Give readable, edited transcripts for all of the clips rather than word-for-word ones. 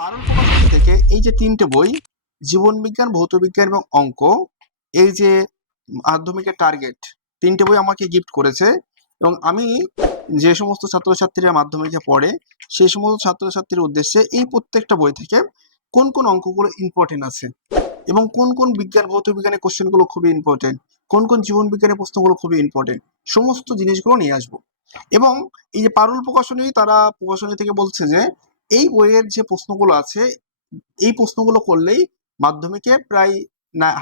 পারুল প্রকাশনী থেকে এই যে তিনটে বই, জীবনবিজ্ঞান, ভৌতবিজ্ঞান এবং অঙ্ক, এই যে মাধ্যমিকের টার্গেট, তিনটে বই আমাকে গিফট করেছে। এবং আমি যে সমস্ত ছাত্রছাত্রীরা মাধ্যমিকে পড়ে সেই সমস্ত ছাত্রছাত্রীর উদ্দেশ্যে এই প্রত্যেকটা বই থেকে কোন কোন অঙ্কগুলো ইম্পর্টেন্ট আছে এবং কোন কোন বিজ্ঞান ভৌত বিজ্ঞানের কোশ্চেনগুলো খুবই ইম্পর্টেন্ট, কোন কোন জীবন বিজ্ঞানের প্রশ্নগুলো খুবই ইম্পর্টেন্ট, সমস্ত জিনিসগুলো নিয়ে আসবো। এবং এই যে পারুল প্রকাশনী, তারা প্রকাশনী থেকে বলছে যে এই বইয়ের যে প্রশ্নগুলো আছে এই প্রশ্নগুলো করলেই মাধ্যমিকে প্রায়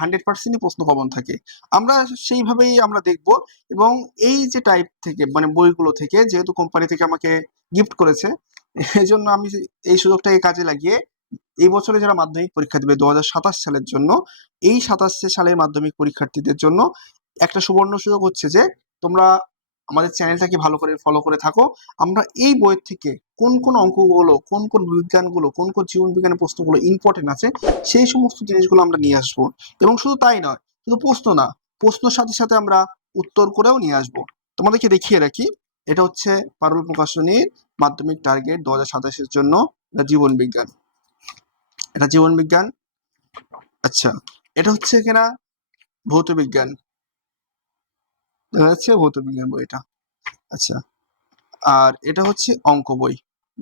100%ই প্রশ্ন কমন থাকে। আমরা সেইভাবেই আমরা দেখব। এবং এই যে টাইপ থেকে মানে বইগুলো থেকে, যেহেতু কোম্পানি থেকে আমাকে গিফট করেছে, এই জন্য আমি এই সুযোগটাকে কাজে লাগিয়ে এই বছরে যারা মাধ্যমিক পরীক্ষা দেবে 2027 সালের জন্য, এই 27 সালের মাধ্যমিক পরীক্ষার্থীদের জন্য একটা সুবর্ণ সুযোগ হচ্ছে যে তোমরা আমাদের চ্যানেলটাকে ভালো করে ফলো করে থাকো। আমরা এই বইয়ের থেকে কোন কোন অঙ্কগুলো, কোন কোন বিজ্ঞানগুলো, কোন কোন জীবন বিজ্ঞানের প্রশ্নগুলো ইম্পর্টেন্ট আছে সেই সমস্ত জিনিসগুলো আমরা নিয়ে আসবো। এবং শুধু তাই নয়, শুধু প্রশ্ন না, প্রশ্নের সাথে সাথে আমরা উত্তর করেও নিয়ে আসবো। তোমাদেরকে দেখিয়ে রাখি, এটা হচ্ছে পারুল প্রকাশনীর মাধ্যমিক টার্গেট 2027-এর জন্য। এটা জীবন বিজ্ঞান, এটা জীবন বিজ্ঞান। আচ্ছা, এটা হচ্ছে কিনা ভৌত বিজ্ঞান, দেখা যাচ্ছে ভৌত বিজ্ঞান বইটা। আচ্ছা, আর এটা হচ্ছে অঙ্ক বই,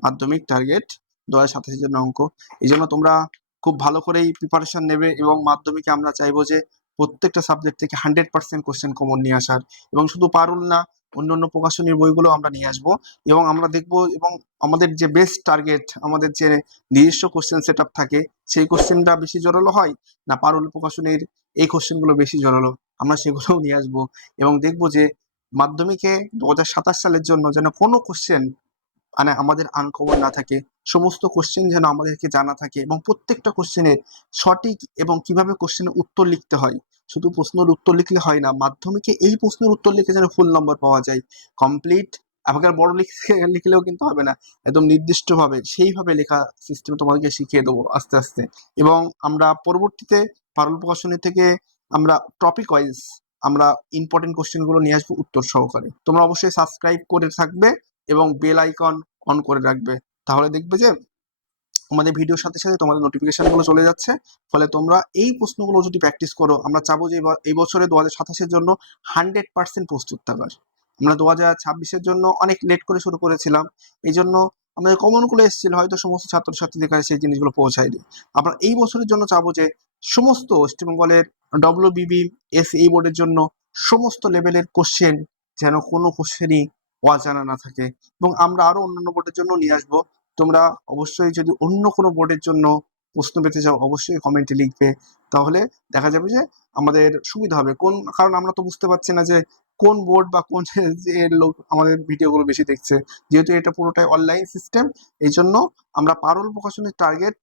মাধ্যমিক টার্গেট 2027-এর জন্য অঙ্ক। এই জন্য তোমরা খুব ভালো করেই প্রিপারেশন নেবে এবং মাধ্যমিকে আমরা চাইবো যে প্রত্যেকটা সাবজেক্ট থেকে 100% কোশ্চেন কমন নিয়ে আসার। এবং শুধু পারুল না, অন্য অন্য প্রকাশনীর বইগুলো আমরা নিয়ে আসবো এবং আমরা দেখবো। এবং আমাদের যে বেস্ট টার্গেট, আমাদের যে নিজস্ব কোশ্চেন সেট আপ থাকে, সেই কোশ্চেনটা বেশি জোরালো হয় না পারুল প্রকাশনীর এই কোশ্চেনগুলো বেশি জোরালো, আমরা সেগুলোও নিয়ে আসবো। এবং দেখবো যে মাধ্যমিকে 2027 সালের জন্য যেন কোনো কোশ্চেন মানে আমাদের আনকমন না থাকে, সমস্ত কোশ্চেন যেন আমাদেরকে জানা থাকে এবং প্রত্যেকটা কোশ্চেনের সঠিক এবং কিভাবে কোশ্চেনের উত্তর লিখতে হয়। শুধু প্রশ্নের উত্তর লিখলে হয় না, মাধ্যমিকে এই প্রশ্নের উত্তর লিখে যেন ফুল নম্বর পাওয়া যায় কমপ্লিট। আমাকে বড় লিখলেও কিন্তু হবে না, একদম নির্দিষ্টভাবে সেইভাবে লেখা সিস্টেম তোমাদেরকে শিখিয়ে দেবো আস্তে আস্তে। এবং আমরা পরবর্তীতে পারুল প্রকাশনী থেকে আমরা টপিক ওয়াইজ আমরা ইম্পর্টেন্ট কোশ্চেনগুলো নিয়ে আসবো উত্তর সহকারে। তোমরা অবশ্যই সাবস্ক্রাইব করে থাকবে এবং বেল আইকন অন করে রাখবে, তাহলে দেখবে যে আমাদের ভিডিওর সাথে সাথে তোমাদের নোটিফিকেশনগুলো চলে যাচ্ছে। ফলে তোমরা এই প্রশ্নগুলো যদি প্র্যাকটিস করো, আমরা চাবো যে এই বছরে 2027-এর জন্য 100% প্রস্তুত থাকার। আমরা 2026-এর জন্য অনেক লেট করে শুরু করেছিলাম, এই জন্য আমাদের কমনগুলো এসেছিল, হয়তো সমস্ত ছাত্রছাত্রীদের কাছে সেই জিনিসগুলো পৌঁছায়নি। আমরা এই বছরের জন্য চাবো যে সমস্ত ওয়েস্ট বেঙ্গলের ডব্লিউবিবি এই বোর্ডের জন্য সমস্ত লেভেলের কোশ্চেন যেন কোনো কোশ্চেনই অজানা না থাকে। এবং আমরা আরো অন্যান্য বোর্ডের জন্য নিয়ে আসবো। তোমরা অবশ্যই যদি অন্য কোনো বোর্ডের জন্য প্রশ্ন পেতে চাও অবশ্যই কমেন্টে লিখবে, তাহলে দেখা যাবে যে আমাদের সুবিধা হবে। কারণ আমরা তো বুঝতে পারছি না যে কোন বোর্ড বা কোন যে লোক আমাদের ভিডিওগুলো বেশি দেখছে, যেহেতু এটা পুরোটাই অনলাইন সিস্টেম। এই জন্য আমরা পারুল প্রকাশনের টার্গেট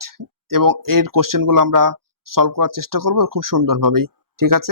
এবং এর কোশ্চেনগুলো আমরা সলভ করার চেষ্টা করবো খুব সুন্দরভাবেই। ঠিক আছে।